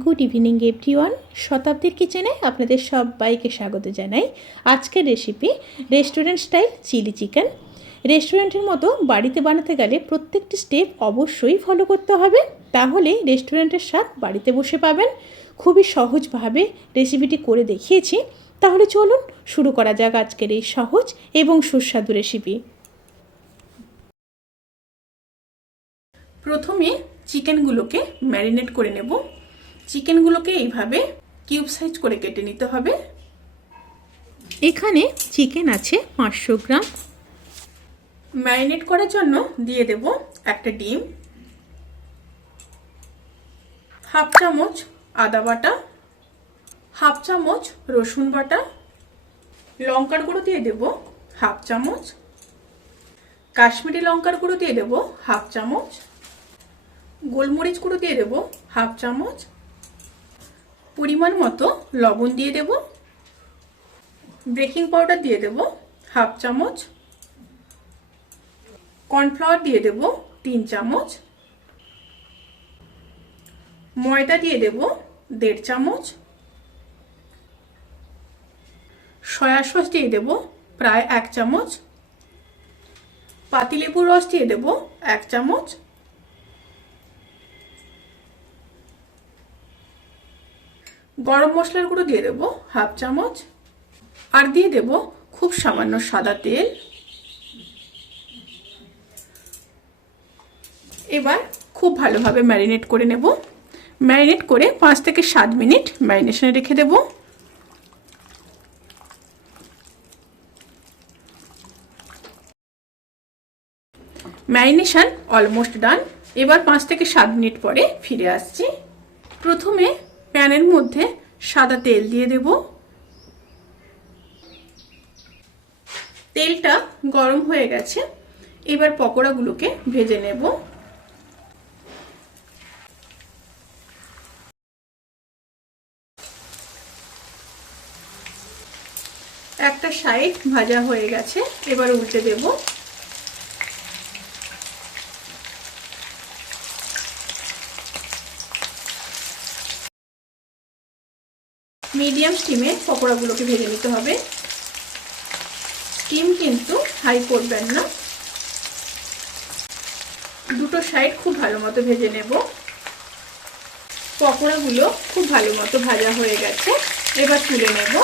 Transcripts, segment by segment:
Good evening, everyone. শতাব্দীর কিচেনে আপনাদের সবাইকে স্বাগত জানাই। আজকের recipe restaurant style chilli chicken রেস্টুরেন্টের মতো বাড়িতে বানাতে গেলে প্রত্যেকটি স্টেপ অবশ্যই ফলো করতে হবে। তাহলেই রেস্টুরেন্টের স্বাদ বাড়িতে বসে পাবেন। খুবই সহজভাবে রেসিপিটি করে দেখিয়েছি। তাহলে চলুন শুরু করা যাক আজকের এই সহজ এবং সুস্বাদু রেসিপি প্রথমে চিকেনগুলোকে ম্যারিনেট করে নেব। চিকেনগুলোকে এইভাবে কিউব সাইজ করে কেটে নিতে হবে। এখানে চিকেন আছে পাঁচশো গ্রাম। ম্যারিনেট করার জন্য দিয়ে দেব একটা ডিম হাফ চামচ আদা বাটা হাফ চামচ রসুন বাটা লঙ্কার গুঁড়ো দিয়ে দেব হাফ চামচ কাশ্মীরি লঙ্কার গুঁড়ো দিয়ে দেব হাফ চামচ গোলমরিচ গুঁড়ো দিয়ে দেব হাফ চামচ পরিমাণ মতো লবণ দিয়ে দেব। বেকিং পাউডার দিয়ে দেব হাফ চামচ। কর্নফ্লাওয়ার দিয়ে দেব তিন চামচ। ময়দা দিয়ে দেব দেড় চামচ। সয়া সস দিয়ে দেব প্রায় এক চামচ। পাতিলেবুর রস দিয়ে দেব এক চামচ। গরম মশলার গুঁড়ো দিয়ে দেবো হাফ চামচ। আর দিয়ে দেব খুব সামান্য সাদা তেল। এবার খুব ভালোভাবে ম্যারিনেট করে নেব। ম্যারিনেট করে পাঁচ থেকে সাত মিনিট ম্যারিনেশনে রেখে দেব। Marination almost done. এবার পাঁচ থেকে সাত মিনিট পরে ফিরে আসছি। প্রথমে প্যানের মধ্যে সাদা তেল দিয়ে দেব। তেলটা গরম হয়ে গেছে। এবার পকোড়াগুলোকে ভেজে নেব। একটা সাইড ভাজা হয়ে গেছে। এবার উল্টে দেবো। মিডিয়াম স্টিমে পকোড়াগুলোকে ভেজে নিতে হবে। স্টিম কিন্তু হাই করবেন না। দুটো সাইড খুব ভালো মতো ভেজে নেব। পকোড়াগুলো খুব ভালো মতো ভাজা হয়ে গেছে। এবার তুলে নেব।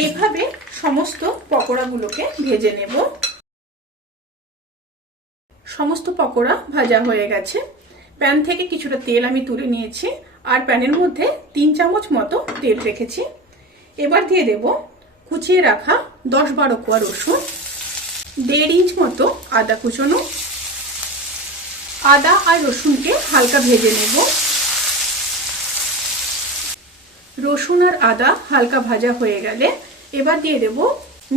এইভাবে সমস্ত পকোড়াগুলোকে ভেজে নেব। সমস্ত পকোড়া ভাজা হয়ে গেছে। প্যান থেকে কিছুটা তেল আমি তুলে নিয়েছি আর প্যানের মধ্যে তিন চামচ মতো তেল রেখেছি। এবার দিয়ে দেব কুচিয়ে রাখা দশ বারো কোয়া রসুন, দেড় ইঞ্চ মতো আদা কুচোনো, আদা আর রসুনকে হালকা ভেজে নেব। রসুন আর আদা হালকা ভাজা হয়ে গেলে এবার দিয়ে দেব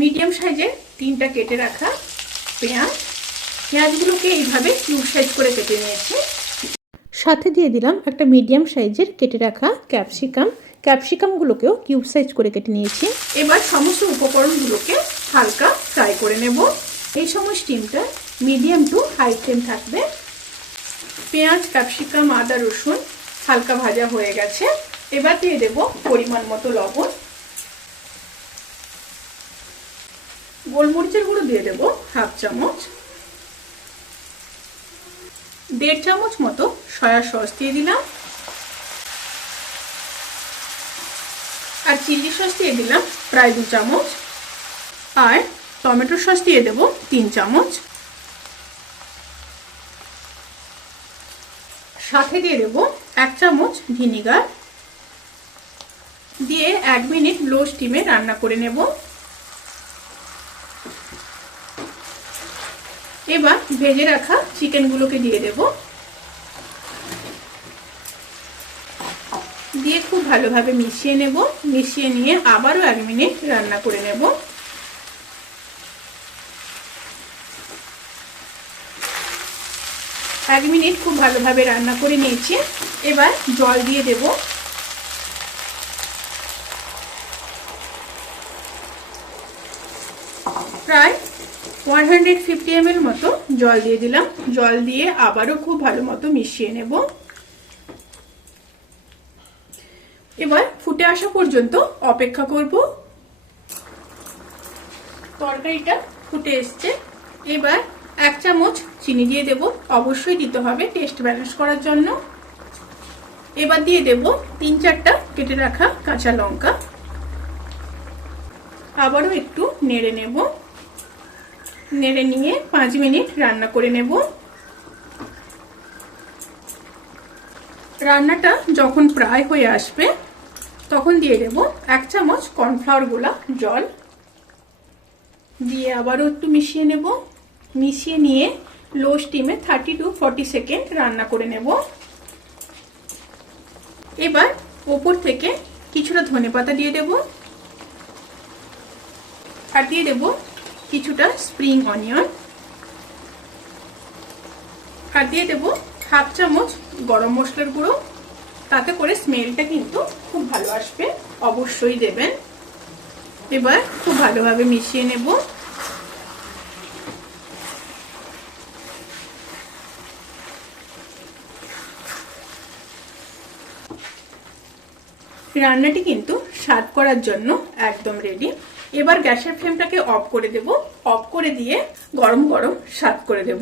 মিডিয়াম সাইজের তিনটা কেটে রাখা পেঁয়াজ পেঁয়াজগুলোকে এইভাবে কিউব সাইজ করে কেটে নিয়েছি। সাথে দিয়ে দিলাম একটা মিডিয়াম সাইজের কেটে রাখা ক্যাপসিকাম। ক্যাপসিকামগুলোকেও কিউব সাইজ করে কেটে নিয়েছি। এবার সমস্ত উপকরণগুলোকে হালকা ফ্রাই করে নেব। এই সময় স্টিমটা মিডিয়াম টু হাই ফ্লেম থাকবে। পেঁয়াজ ক্যাপসিকাম আদা রসুন হালকা ভাজা হয়ে গেছে। এবার দিয়ে দেব পরিমাণ মতো লবণ। গোলমরিচের গুঁড়ো দিয়ে দেব হাফ চামচ। দেড় চামচ মতো সয়া সস দিয়ে দিলাম। আর চিলি সস দিয়ে দিলাম প্রায় দু চামচ। আর টমেটো সস দিয়ে দেব তিন চামচ। সাথে দিয়ে দেব এক চামচ ভিনিগার। দিয়ে এক মিনিট লো স্টিমে রান্না করে নেব। এবার ভেজে রাখা চিকেনগুলোকে দিয়ে দেব। দিয়ে খুব ভালোভাবে মিশিয়ে নেব। মিশিয়ে নিয়ে আবারও এক মিনিট রান্না করে নেব। এক মিনিট খুব ভালোভাবে রান্না করে নিয়েছি। এবার জল দিয়ে দেব প্রায় ওয়ান হান্ড্রেড ফিফটি এম মতো জল দিয়ে দিলাম। জল দিয়ে আবারও খুব ভালো মতো মিশিয়ে নেব। এবার ফুটে আসা পর্যন্ত অপেক্ষা করব। তরকারিটা ফুটে এসছে। এবার এক চামচ চিনি দিয়ে দেব। অবশ্যই দিতে হবে টেস্ট ব্যালেন্স করার জন্য। এবার দিয়ে দেব তিন চারটা কেটে রাখা কাঁচা লঙ্কা। আবারও একটু নেড়ে নেব। নেড়ে নিয়ে পাঁচ মিনিট রান্না করে নেব। রান্নাটা যখন প্রায় হয়ে আসবে, তখন দিয়ে দেব এক চামচ কর্নফ্লাওয়ার গোলা জল। দিয়ে আবারও একটু মিশিয়ে নেব। মিশিয়ে নিয়ে লো স্টিমে থার্টি টু ফর্টি সেকেন্ড রান্না করে নেব। এবার ওপর থেকে কিছুটা ধনে পাতা দিয়ে দেব। আর দিয়ে দেব কিছুটা স্প্রিং অনিয়ন আর দিয়ে দেব হাফ চামচ গরম মশলার গুঁড়ো। তাতে করে স্মেলটা কিন্তু খুব ভালো আসবে, অবশ্যই দেবেন। এবার খুব ভালোভাবে মিশিয়ে নেব। রান্নাটি কিন্তু স্বাদ করার জন্য একদম রেডি এবার গ্যাসের ফ্লেমটাকে অফ করে দেব। অফ করে দিয়ে গরম গরম সার্ভ করে দেব।